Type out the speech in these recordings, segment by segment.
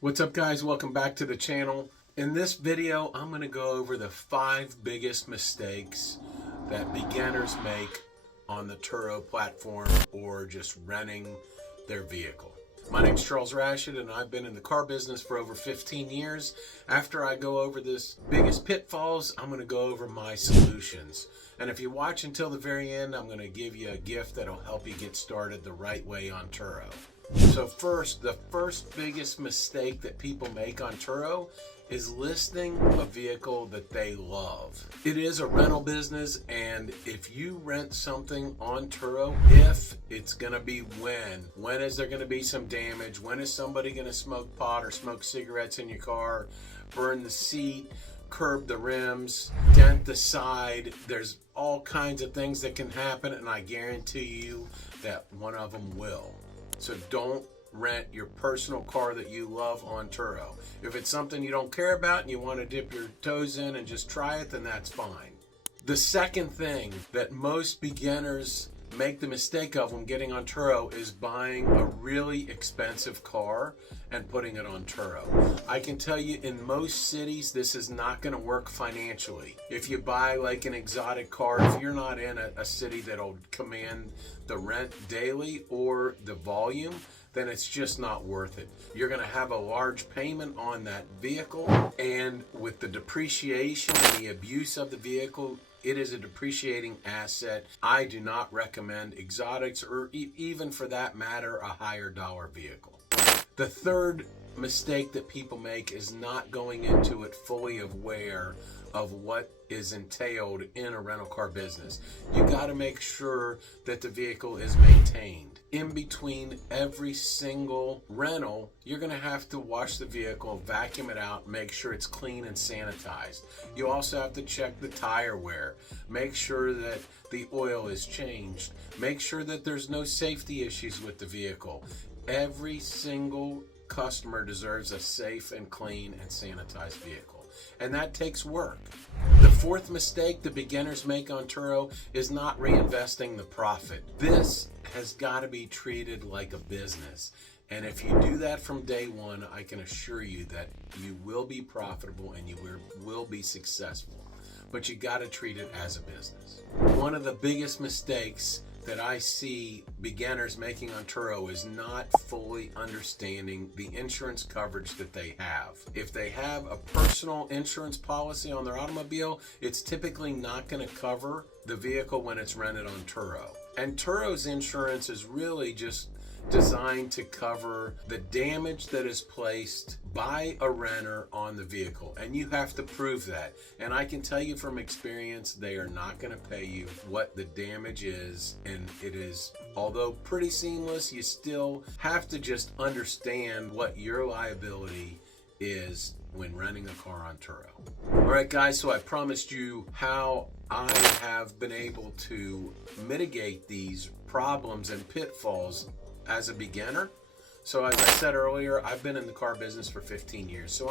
What's up, guys? Welcome back to the channel. In this video, I'm going to go over the 5 biggest mistakes that beginners make on the Turo platform or just renting their vehicle. My name's Charles Rashid and I've been in the car business for over 15 years. After I go over this biggest pitfalls, I'm going to go over my solutions. And if you watch until the very end, I'm going to give you a gift that'll help you get started the right way on Turo. So first, the first biggest mistake that people make on Turo is listing a vehicle that they love. It is a rental business, and if you rent something on Turo, if it's gonna be when is there gonna be some damage? When is somebody gonna smoke pot or smoke cigarettes in your car, burn the seat, curb the rims, dent the side? There's all kinds of things that can happen, and I guarantee you that one of them will. So don't rent your personal car that you love on Turo. If it's something you don't care about and you want to dip your toes in and just try it, then that's fine. The second thing that most beginners make the mistake of when getting on Turo is buying a really expensive car and putting it on Turo. I can tell you in most cities this is not going to work financially. If you buy like an exotic car, if you're not in a city that'll command the rent daily or the volume, then it's just not worth it. You're going to have a large payment on that vehicle, and with the depreciation and the abuse of the vehicle, it is a depreciating asset. I do not recommend exotics or even for that matter a higher dollar vehicle. The third mistake that people make is not going into it fully aware of what is entailed in a rental car business. You got to make sure that the vehicle is maintained. In between every single rental, you're going to have to wash the vehicle, vacuum it out, make sure it's clean and sanitized. You also have to check the tire wear, make sure that the oil is changed, make sure that there's no safety issues with the vehicle. Every single customer deserves a safe and clean and sanitized vehicle, and that takes work. The fourth mistake the beginners make on Turo is not reinvesting the profit. This has got to be treated like a business, and if you do that from day one, I can assure you that you will be profitable and you will be successful, but you got to treat it as a business. One of the biggest mistakes that I see beginners making on Turo is not fully understanding the insurance coverage that they have. If they have a personal insurance policy on their automobile, it's typically not going to cover the vehicle when it's rented on Turo. And Turo's insurance is really just designed to cover the damage that is placed by a renter on the vehicle, and you have to prove that. And I can tell you from experience, they are not going to pay you what the damage is, and it is, although pretty seamless, you still have to just understand what your liability is when renting a car on Turo. Alright guys, so I promised you how I have been able to mitigate these problems and pitfalls as a beginner. So as I said earlier, I've been in the car business for 15 years. So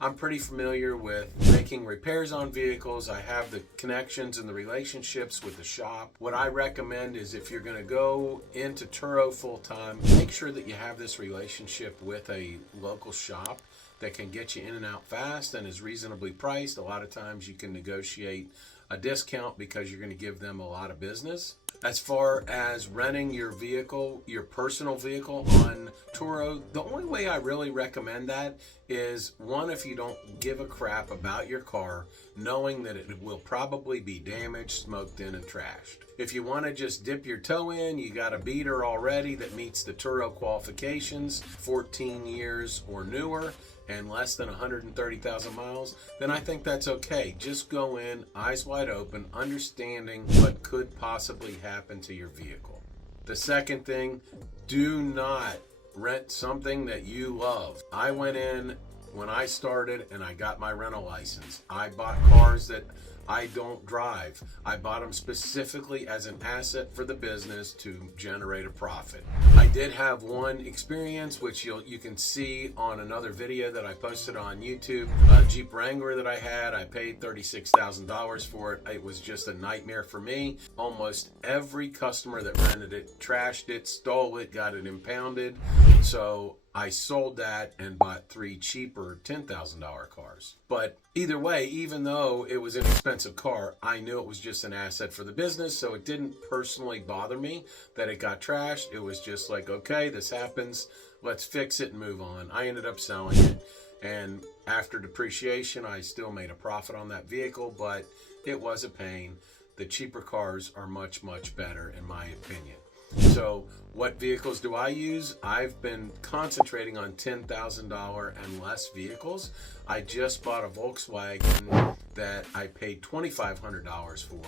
I'm pretty familiar with making repairs on vehicles. I have the connections and the relationships with the shop. What I recommend is if you're going to go into Turo full time, make sure that you have this relationship with a local shop that can get you in and out fast and is reasonably priced. A lot of times you can negotiate a discount because you're going to give them a lot of business. As far as renting your vehicle, your personal vehicle on Turo, the only way I really recommend that is, one, if you don't give a crap about your car, knowing that it will probably be damaged, smoked in, and trashed. If you want to just dip your toe in, you got a beater already that meets the Turo qualifications, 14 years or newer, and less than 130,000 miles, then I think that's okay. Just go in, eyes wide open, understanding what could possibly happen to your vehicle. The second thing, do not rent something that you love. I went in when I started and I got my rental license. I bought cars that I don't drive. I bought them specifically as an asset for the business to generate a profit. I did have one experience, which you can see on another video that I posted on YouTube. A Jeep Wrangler that I had, I paid $36,000 for it. It was just a nightmare for me. Almost every customer that rented it trashed it, stole it, got it impounded. So I sold that and bought 3 cheaper $10,000 cars. But either way, even though it was an expensive car, I knew it was just an asset for the business, so it didn't personally bother me that it got trashed. It was just like, okay, this happens, let's fix it and move on. I ended up selling it, and after depreciation, I still made a profit on that vehicle, but it was a pain. The cheaper cars are much, much better in my opinion. So what vehicles do I use? I've been concentrating on $10,000 and less vehicles. I just bought a Volkswagen that I paid $2,500 for.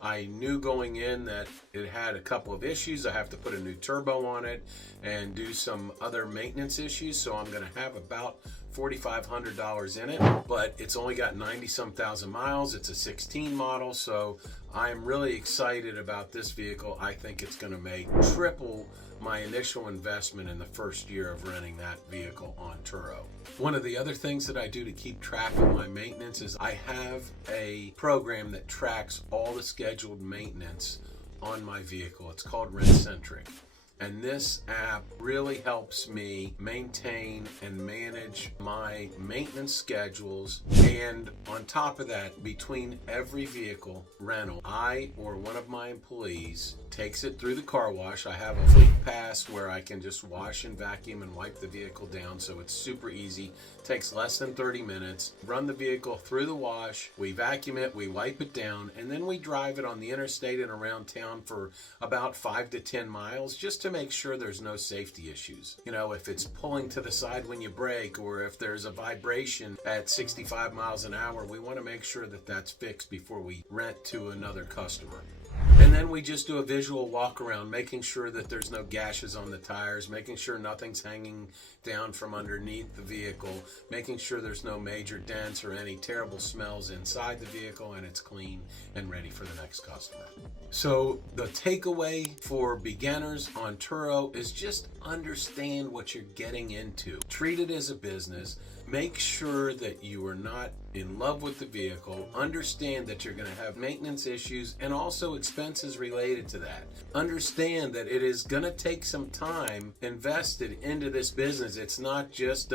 I knew going in that it had a couple of issues. I have to put a new turbo on it and do some other maintenance issues. So I'm going to have about $4,500 in it, but it's only got 90-some thousand miles. It's a 16 model, so I'm really excited about this vehicle. I think it's going to make triple my initial investment in the first year of renting that vehicle on Turo. One of the other things that I do to keep track of my maintenance is I have a program that tracks all the scheduled maintenance on my vehicle. It's called Rent-Centric. And this app really helps me maintain and manage my maintenance schedules. And on top of that, between every vehicle rental, I or one of my employees takes it through the car wash. I have a fleet pass where I can just wash and vacuum and wipe the vehicle down, so it's super easy. Takes less than 30 minutes. Run the vehicle through the wash, we vacuum it, we wipe it down, and then we drive it on the interstate and around town for about 5 to 10 miles just to make sure there's no safety issues. You know, if it's pulling to the side when you brake, or if there's a vibration at 65 miles an hour, we want to make sure that that's fixed before we rent to another customer. And then we just do a visual walk around, making sure that there's no gashes on the tires, making sure nothing's hanging down from underneath the vehicle, making sure there's no major dents or any terrible smells inside the vehicle, and it's clean and ready for the next customer. So the takeaway for beginners on Turo is just understand what you're getting into. Treat it as a business. Make sure that you are not in love with the vehicle. Understand that you're going to have maintenance issues and also expenses related to that. Understand that it is going to take some time invested into this business. It's not just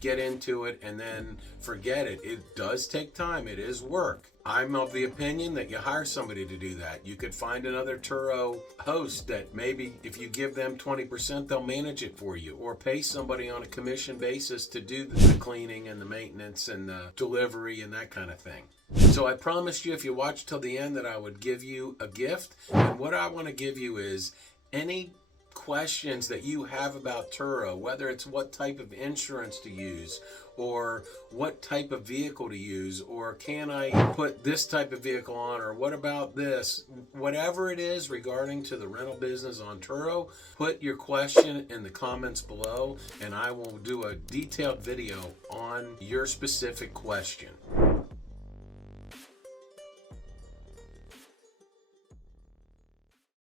get into it and then forget it. It does take time. It is work. I'm of the opinion that you hire somebody to do that. You could find another Turo host that maybe if you give them 20%, they'll manage it for you, or pay somebody on a commission basis to do the cleaning and the maintenance and the delivery and that kind of thing. So I promised you if you watch till the end that I would give you a gift. And what I want to give you is any questions that you have about Turo, whether it's what type of insurance to use, or what type of vehicle to use, or can I put this type of vehicle on, or what about this, whatever it is regarding to the rental business on Turo, put your question in the comments below and I will do a detailed video on your specific question.